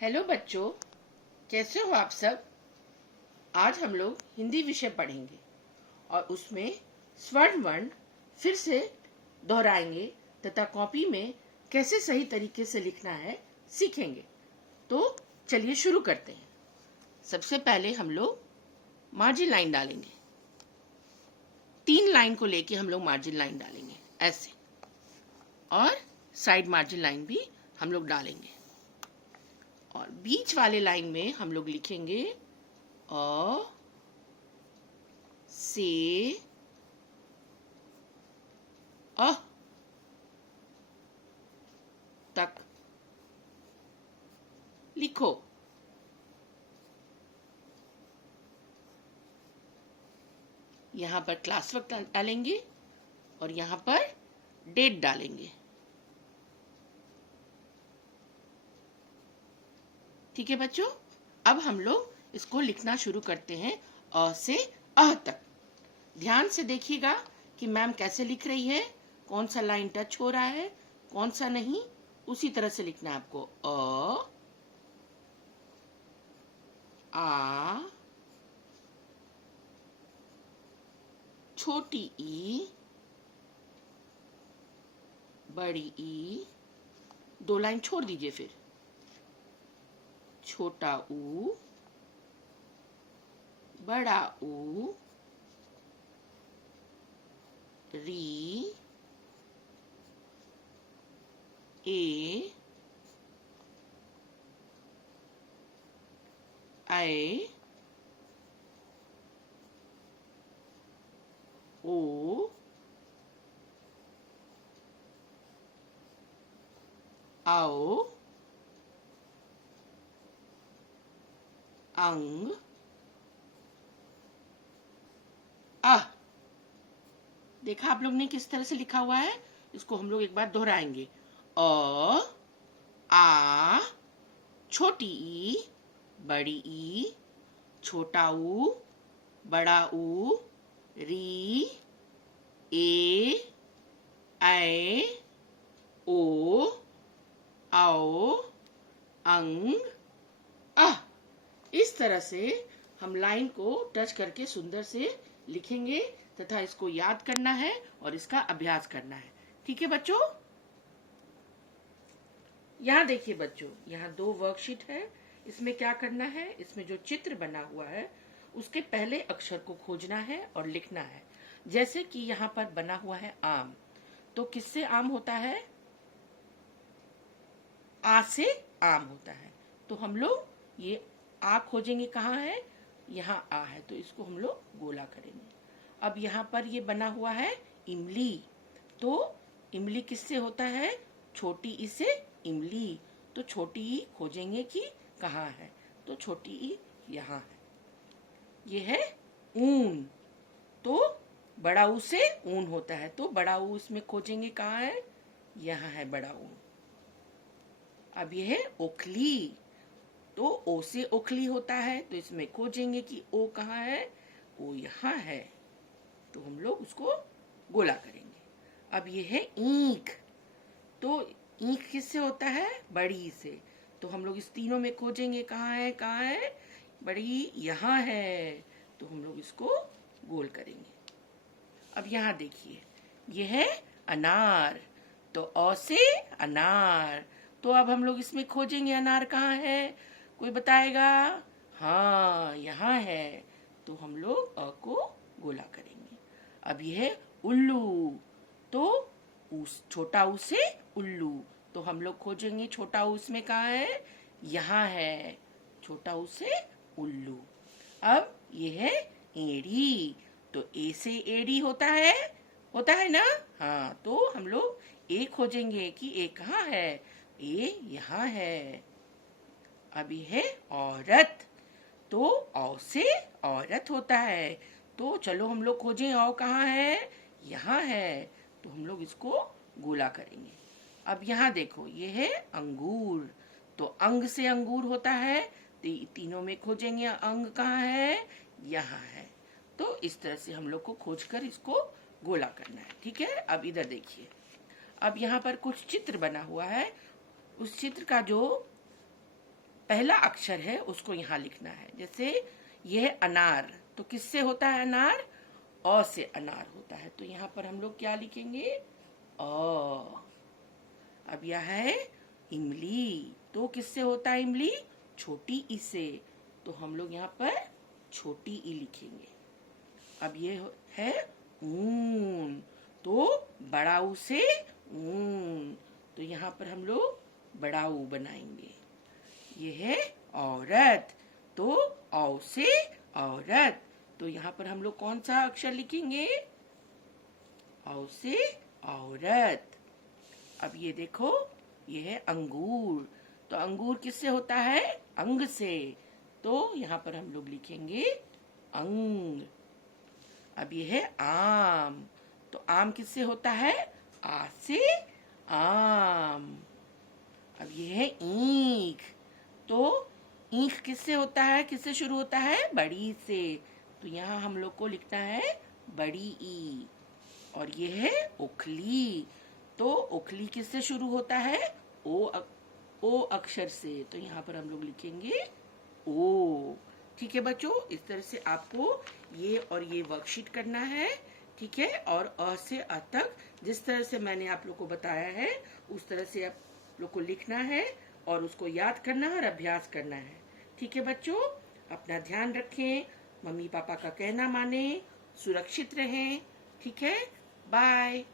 Hello बच्चों, कैसे हो आप सब। आज हम लोग हिंदी विषय पढ़ेंगे और उसमें स्वर्ण वर्ण फिर से दोहराएंगे तथा कॉपी में कैसे सही तरीके से लिखना है सीखेंगे। तो चलिए शुरू करते हैं। सबसे पहले हम लोग मार्जिन लाइन डालेंगे। 3 लाइन को लेके हम लोग मार्जिन लाइन डालेंगे ऐसे, और साइड मार्जिन लाइन भी हम लोग डालेंगे। और बीच वाले लाइन में हम लोग लिखेंगे अ से अ तक लिखो। यहाँ पर क्लास वर्क डालेंगे और यहाँ पर डेट डालेंगे। ठीक है बच्चों, अब हम लोग इसको लिखना शुरू करते हैं अ से अह तक। ध्यान से देखिएगा कि मैम कैसे लिख रही है, कौन सा लाइन टच हो रहा है, कौन सा नहीं, उसी तरह से लिखना है आपको। अ आ छोटी ई बड़ी ई, 2 लाइन छोड़ दीजिए, फिर छोटा ऊ बड़ा ऊ री ए ऐ ओ आओ अंग अह। देखा आप लोग ने किस तरह से लिखा हुआ है। इसको हम लोग एक बार दोहराएंगे। अ आ छोटी ई बड़ी ई, छोटा ऊ बड़ा ऊ री ए ऐ ओ आओ अंग अह। इस तरह से हम लाइन को टच करके सुंदर से लिखेंगे तथा इसको याद करना है और इसका अभ्यास करना है। ठीक है बच्चों। यहाँ देखिए बच्चों, यहाँ 2 वर्कशीट है। इसमें क्या करना है, इसमें जो चित्र बना हुआ है उसके पहले अक्षर को खोजना है और लिखना है। जैसे कि यहाँ पर बना हुआ है आम, तो किससे आम होता है, आ से आम होता है। तो हम लोग ये आ खोजेंगे, कहाँ है, यहाँ आ है, तो इसको हम लोग गोला करेंगे। अब यहाँ पर ये बना हुआ है इमली, तो इमली किससे होता है, छोटी ई से इमली, तो छोटी ई खोजेंगे कि कहाँ है, तो छोटी ई यहाँ है। ये है ऊन, तो बड़ा ऊ से ऊन होता है, तो बड़ा ऊ इसमें खोजेंगे कहाँ है, यहाँ है बड़ा ऊन। अब ये है ओखली, तो ओ से ओखली होता है, तो इसमें खोजेंगे कि ओ कहाँ है, ओ यहाँ है, तो हम लोग उसको गोला करेंगे। अब ये है ईंख, तो ईंख किससे होता है, बड़ी से, तो हम लोग इस तीनों में खोजेंगे कहाँ है, कहाँ है, बड़ी यहाँ है, तो हम लोग इसको गोल करेंगे। अब यहाँ देखिए, ये है अनार, तो अ से अनार, तो अब हम लोग इसमें खोजेंगे अनार कहाँ है, कोई बताएगा, हाँ यहाँ है, तो हम लोग अ को गोला करेंगे। अब ये है उल्लू, तो उस छोटा ऊ से उल्लू, तो हम लोग खोजेंगे छोटा ऊ इसमें कहाँ है, यहाँ है, छोटा ऊ से उल्लू। अब ये है एड़ी, तो ए से एड़ी होता है ना, हाँ, तो हम लोग ए खोजेंगे कि ए कहाँ है, ए यहाँ है। अब ये है औरत, तो औ से औरत होता है, तो चलो हम लोग खोजें औ कहाँ है, यहाँ है, तो हम लोग इसको गोला करेंगे। अब यहाँ देखो, ये है अंगूर, तो अंग से अंगूर होता है, तो तीनों में खोजेंगे अंग कहाँ है, यहाँ है, तो इस तरह से हम लोग को खोजकर इसको गोला करना है। ठीक है। अब इधर देखिए, अब यहाँ पर कुछ चित्र बना हुआ है, उस चित्र का जो पहला अक्षर है उसको यहाँ लिखना है। जैसे यह अनार, तो किससे होता है अनार? अ से अनार होता है। तो यहाँ पर हम लोग क्या लिखेंगे? अ। अब यह है इमली, तो किससे होता है इमली? छोटी ई से। तो हम लोग यहाँ पर छोटी ई लिखेंगे। अब ये है ऊन, तो बड़ा ऊ से ऊन। तो यहाँ पर हम लोग बड़ा ऊ बनाएंगे। ये है औरत, तो औ से औरत। तो यहाँ पर हम लोग कौन सा अक्षर लिखेंगे? औ से औरत। अब ये देखो, ये है अंगूर, तो अंगूर किससे होता है? अंग से। तो यहाँ पर हम लोग लिखेंगे अंग। अब ये है आम, तो आम किससे होता है? आ से आम। अब ये है ईख, तो ईख किससे होता है? किससे शुरू होता है? बड़ी से। तो यहाँ हम लोग को लिखना है बड़ी ई। और ये है उखली, तो उखली किससे शुरू होता है? ओ अक्षर से। तो यहाँ पर हम लोग लिखेंगे ओ। ठीक है बच्चों, इस तरह से आपको ये और ये वर्कशीट करना है। ठीक है, और अ से अ तक जिस तरह से मैंने आप लोग को बताया है उस तरह से आप लोग को लिखना है और उसको याद करना है और अभ्यास करना है। ठीक है बच्चों, अपना ध्यान रखें, मम्मी पापा का कहना माने, सुरक्षित रहें। ठीक है, बाय।